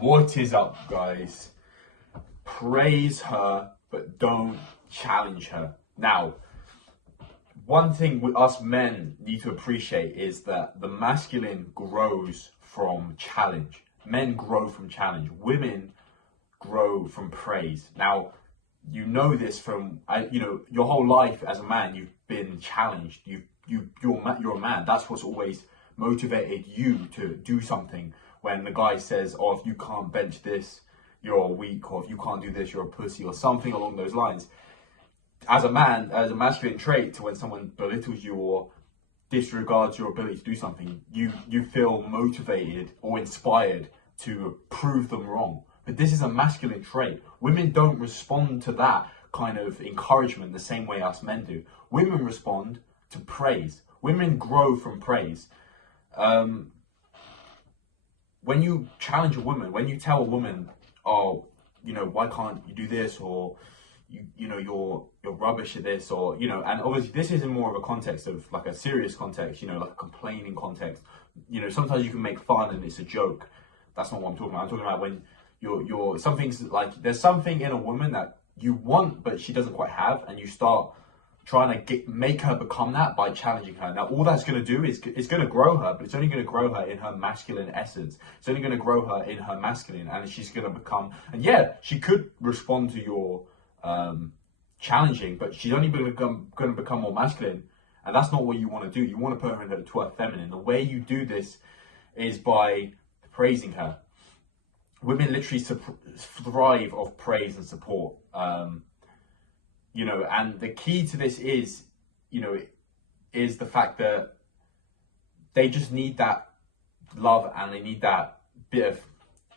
What is up, guys? Praise her, but don't challenge her. Now, one thing us men need to appreciate is that the masculine grows from challenge. Men grow from challenge. Women grow from praise. Now, you know this from your whole life as a man. You've been challenged. You're a man. That's what's always motivated you to do something. When the guy says, "Oh, if you can't bench this, you're weak," or "If you can't do this, you're a pussy," or something along those lines. As a man, as a masculine trait, to when someone belittles you or disregards your ability to do something, you feel motivated or inspired to prove them wrong. But this is a masculine trait. Women don't respond to that kind of encouragement the same way us men do. Women respond to praise. Women grow from praise. When you challenge a woman, when you tell a woman, "Oh, why can't you do this?" or you're rubbish at this, or and obviously this is in more of a context of like a serious context, like a complaining context. Sometimes you can make fun and it's a joke. That's not what I'm talking about. I'm talking about when you're something's like there's something in a woman that you want but she doesn't quite have, and you start trying to make her become that by challenging her. Now, all that's going to do is it's going to grow her, but it's only going to grow her in her masculine essence. It's only going to grow her in her masculine, and she's going to become. And yeah, she could respond to your challenging, but she's only going to become more masculine, and that's not what you want to do. You want to put her into her feminine. The way you do this is by praising her. Women literally thrive off praise and support. And the key to this is the fact that they just need that love and they need that bit of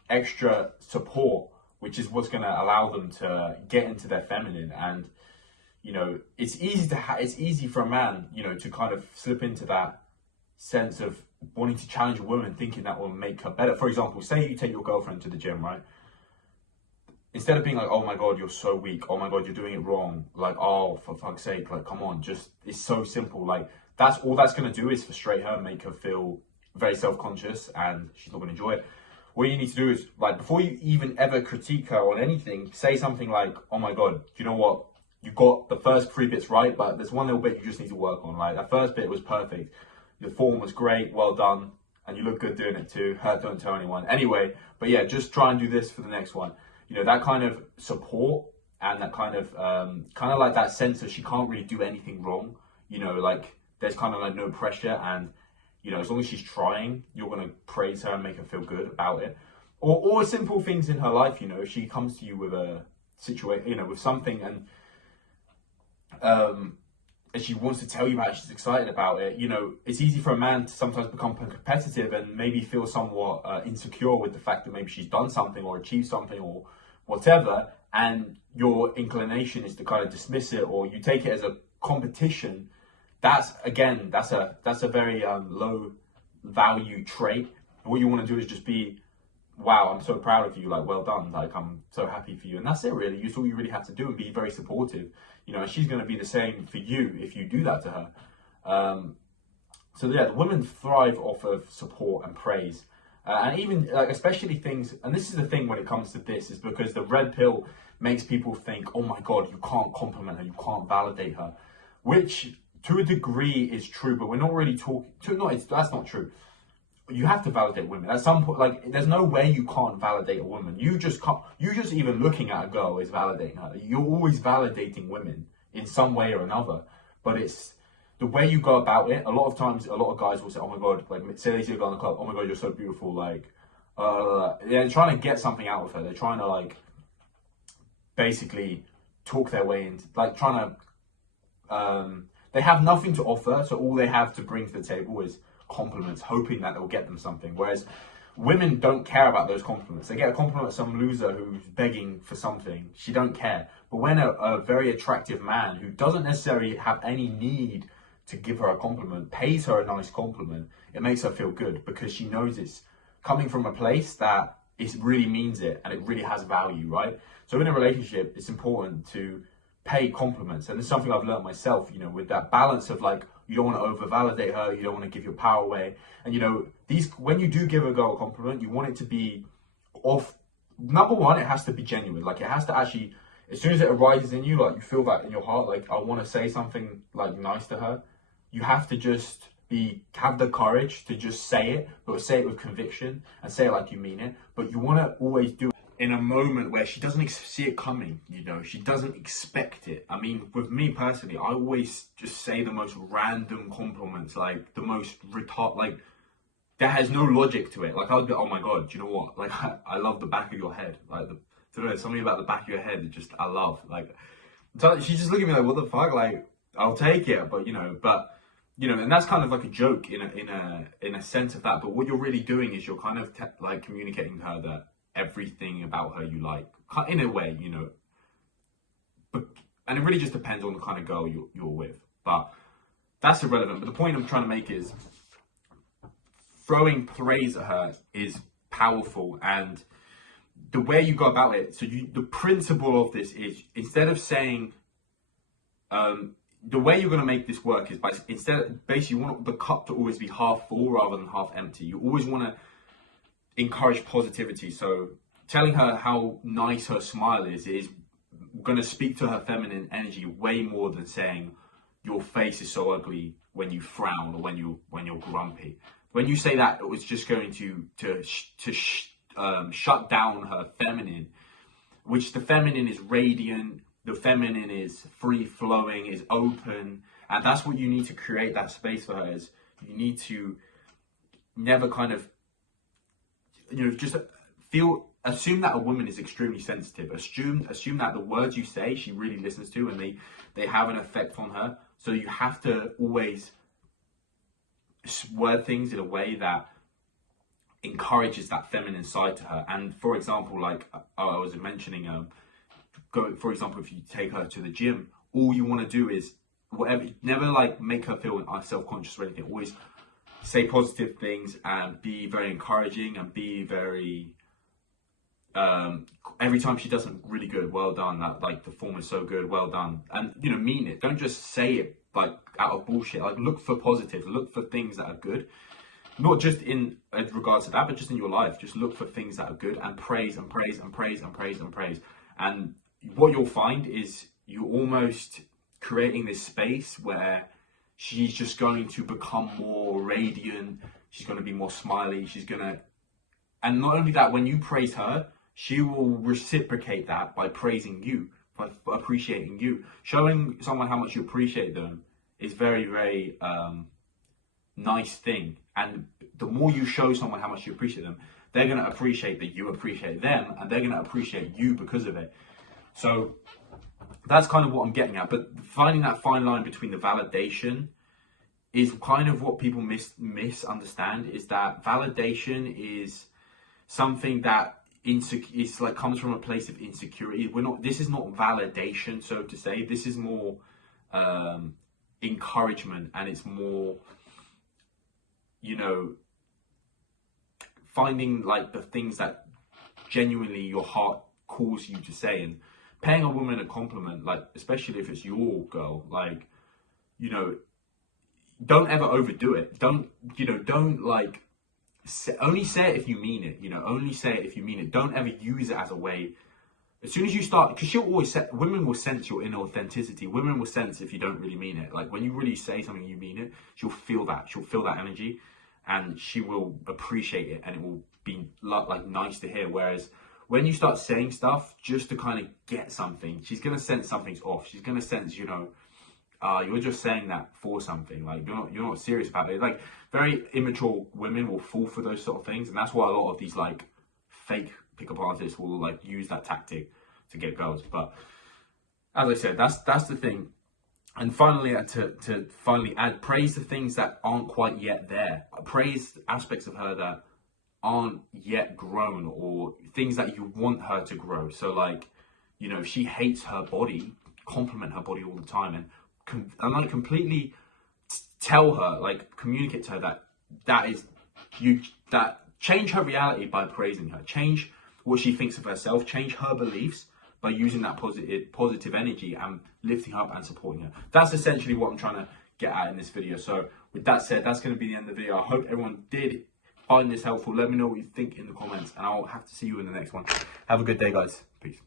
extra support, which is what's going to allow them to get into their feminine. And it's easy for a man to kind of slip into that sense of wanting to challenge a woman, thinking that will make her better. For example, say you take your girlfriend to the gym, right? Instead of being like, "Oh my God, you're so weak. Oh my God, you're doing it wrong." Like, "Oh, for fuck's sake, like, come on, it's so simple." Like, that's all that's going to do is frustrate her, make her feel very self-conscious, and she's not going to enjoy it. What you need to do is, like, before you even ever critique her on anything, say something like, "Oh my God, you know what? You got the first 3 bits right, but there's one little bit you just need to work on. Like, that first bit was perfect. The form was great. Well done. And you look good doing it too. Don't tell anyone. Anyway, but yeah, just try and do this for the next one." That kind of support and that kind of like that sense that she can't really do anything wrong. Like there's kind of like no pressure, and as long as she's trying, you're gonna praise her and make her feel good about it. Or simple things in her life. If she comes to you with a situation, with something, and she wants to tell you about it, she's excited about it. It's easy for a man to sometimes become competitive and maybe feel somewhat insecure with the fact that maybe she's done something or achieved something or whatever, and your inclination is to kind of dismiss it, or you take it as a competition. That's a very low value trait. What you want to do is just be, "Wow, I'm so proud of you, like, well done, like, I'm so happy for you," and that's it really. That's all you really have to do, and be very supportive. And she's going to be the same for you if you do that to her. So yeah, the women thrive off of support and praise. And even like, especially things, and this is the thing when it comes to this, is because the red pill makes people think, "Oh my God, you can't compliment her, you can't validate her," which to a degree is true, but we're not really talking. That's not true. You have to validate women at some point. Like, there's no way you can't validate a woman. You just can't. You just even looking at a girl is validating her. You're always validating women in some way or another, but it's the way you go about it. A lot of times, a lot of guys will say, "Oh my God," like say they see a girl in the club, "Oh my God, you're so beautiful." Like, they're trying to get something out of her. They're trying to like basically talk their way into, like, trying to. They have nothing to offer, so all they have to bring to the table is compliments, hoping that they'll get them something. Whereas women don't care about those compliments. They get a compliment from some loser who's begging for something. She don't care. But when a very attractive man who doesn't necessarily have any need to give her a compliment pays her a nice compliment, it makes her feel good because she knows it's coming from a place that it really means it and it really has value, right? So in a relationship, it's important to pay compliments, and it's something I've learned myself, with that balance of like, you don't want to over validate her, you don't want to give your power away, and these, when you do give a girl a compliment, you want it to be number one, it has to be genuine. Like, it has to actually, as soon as it arises in you, like, you feel that in your heart, like, I want to say something, like, nice to her. You have to just have the courage to just say it, but say it with conviction and say it like you mean it. But you want to always do it in a moment where she doesn't see it coming, you know, she doesn't expect it. I mean, with me personally, I always just say the most random compliments, like the most like, that has no logic to it. Like, I'll be, oh my God, do you know what? Like, I love the back of your head. Like, I don't know, something about the back of your head, I love. Like, so she's just looking at me like, what the fuck? Like, I'll take it, but you know, and that's kind of like a joke in a sense of that. But what you're really doing is you're kind of like communicating to her that everything about her you like, in a way, you know. And it really just depends on the kind of girl you're with. But that's irrelevant. But the point I'm trying to make is, throwing praise at her is powerful, and the way you go about it. So the principle of this is, instead of saying, the way you're going to make this work is basically you want the cup to always be half full rather than half empty. You always want to encourage positivity. So telling her how nice her smile is going to speak to her feminine energy way more than saying your face is so ugly when you frown or when you're grumpy. When you say that, it's just going to shut down her feminine, which the feminine is radiant. The feminine is free flowing, is open, and that's what you need to create that space for her. Is you need to never kind of, you know, just assume that a woman is extremely sensitive. Assume that the words you say she really listens to, and they have an effect on her. So you have to always word things in a way that encourages that feminine side to her. And for example, like I was mentioning, for example, if you take her to the gym, all you want to do is whatever, never like make her feel self-conscious or anything. Always say positive things and be very encouraging and be very, every time she does something really good, well done, that like the form is so good, well done. And you know, mean it. Don't just say it like out of bullshit. Like, look for positives, look for things that are good. Not just in regards to that, but just in your life. Just look for things that are good and praise and praise and praise and praise and praise. And what you'll find is you're almost creating this space where she's just going to become more radiant. She's going to be more smiley. And not only that, when you praise her, she will reciprocate that by praising you, by appreciating you. Showing someone how much you appreciate them is very, very nice thing. And the more you show someone how much you appreciate them, they're going to appreciate that you appreciate them, and they're going to appreciate you because of it. So that's kind of what I'm getting at. But finding that fine line between the validation is kind of what people misunderstand, is that validation is something that it's like comes from a place of insecurity. This is not validation, so to say. This is more encouragement, and it's more, you know, finding like the things that genuinely your heart calls you to say. And paying a woman a compliment, like, especially if it's your girl, like, you know, don't ever overdo it. Don't like, only say it if you mean it, you know, only say it if you mean it. Don't ever use it as a way. As soon as you start, because women will sense your inauthenticity. Women will sense if you don't really mean it. Like, when you really say something, you mean it, she'll feel that energy, and she will appreciate it, and it will be like nice to hear. Whereas when you start saying stuff just to kind of get something, she's going to sense something's off. She's going to sense, you know, you're just saying that for something. Like, you're not serious about it. Like, very immature women will fall for those sort of things. And that's why a lot of these like fake pickup artists will like use that tactic to get girls. But as I said, that's the thing. And finally, to finally add, praise the things that aren't quite yet there. Praise aspects of her that aren't yet grown, or things that you want her to grow. So like, you know, if she hates her body, compliment her body all the time, and like completely tell her, like communicate to her that change her reality by praising her, change what she thinks of herself, change her beliefs by using that positive energy and lifting her up and supporting her. That's essentially what I'm trying to get at in this video. So with that said, that's going to be the end of the video. I hope everyone did find this helpful. Let me know what you think in the comments, and I'll have to see you in the next one. Have a good day, guys. Peace.